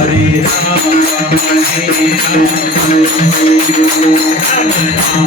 हरे हरे हरे राम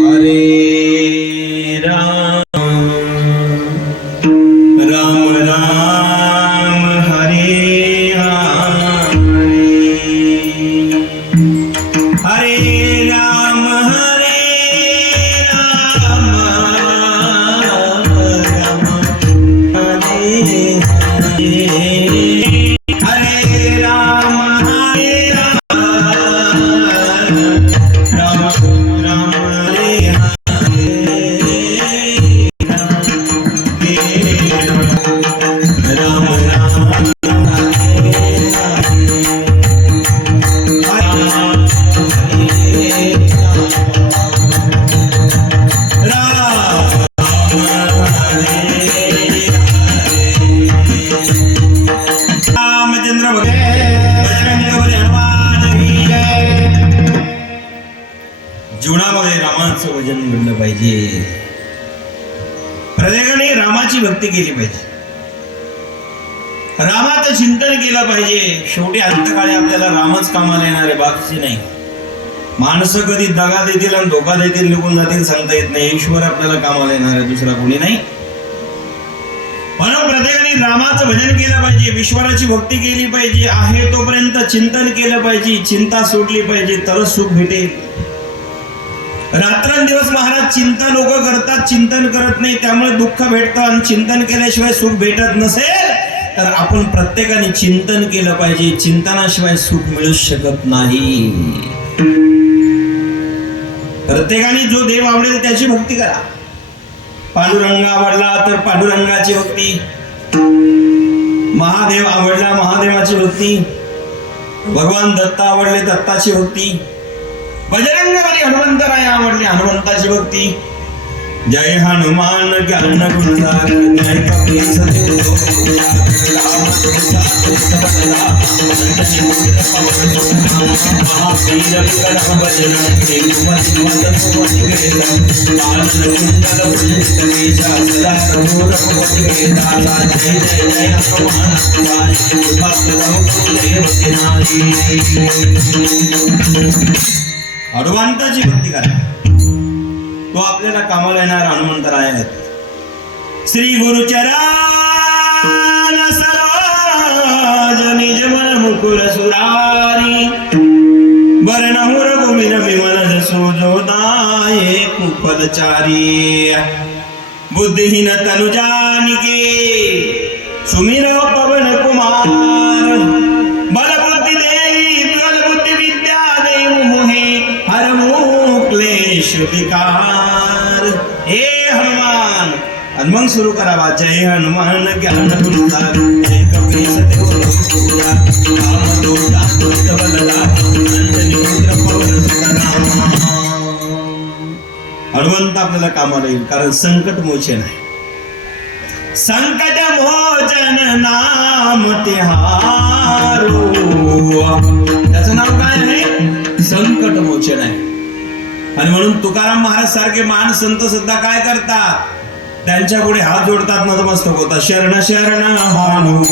हरे राम राम जीवनामध्ये रामाचं भजन घडलं पाहिजे. प्रत्येकाने रामाची भक्ती केली पाहिजे. रामाचं चिंतन केलं पाहिजे. शेवटी अंतकाळी आपल्याला रामच कामाला येणार आहे बाकीचे नाही. माणसं कधी दगा देतील आणि धोका देतील निघून जातील सांगता येत नाही. ईश्वर आपल्याला कामाला येणार आहे दुसरा कोणी नाही. म्हणून प्रत्येकाने रामाचं भजन केलं पाहिजे ईश्वराची भक्ती केली पाहिजे आहे तोपर्यंत चिंतन केलं पाहिजे चिंता सोडली पाहिजे तरच सुख भेटेल. रात्रंदिवस महाराज चिंता लोक करतात चिंतन करत नाही त्यामुळे दुःख भेटतं आणि चिंतन केल्याशिवाय सुख भेटत नसेल तर आपण प्रत्येकाने चिंतन केलं पाहिजे. चिंतनाशिवाय सुख मिळू शकत नाही. प्रत्येकाने जो देव आवडेल त्याची भक्ती करा. पांडुरंग आवडला तर पांडुरंगाची भक्ती. महादेव आवडला महादेवाची भक्ती. भगवान दत्त आवडले दत्ताची भक्ती. बजरंग बली हनुमंतराय आवडले हनुमंताची भक्ती जय हनुमान ज्ञान गुणसागर जय कपीस देव राम हनुमंताची भक्ती करा. तो आपल्याला कामाला येणार हनुमंतराय आहेत. श्री गुरुचरण बुद्धिहीन तनु जानिके सुमिर पवन कुमार. बल विकार. हे हनुमान. आणि मग सुरू करावा. जय हनुमान ज्ञान जय कपी सदेव हनुमंत आपल्याला कामाला येईल कारण संकट मोचन आहे. संकट मोचन नाम तिहारो त्याचं नाव काय आहे? संकट मोचन आहे. आणि म्हणून तुकाराम महाराज सारखे महान संत सुद्धा काय करतात? त्यांच्या पुढे हात जोडतात नतमस्तक होता शरण शरण हनुमान हो,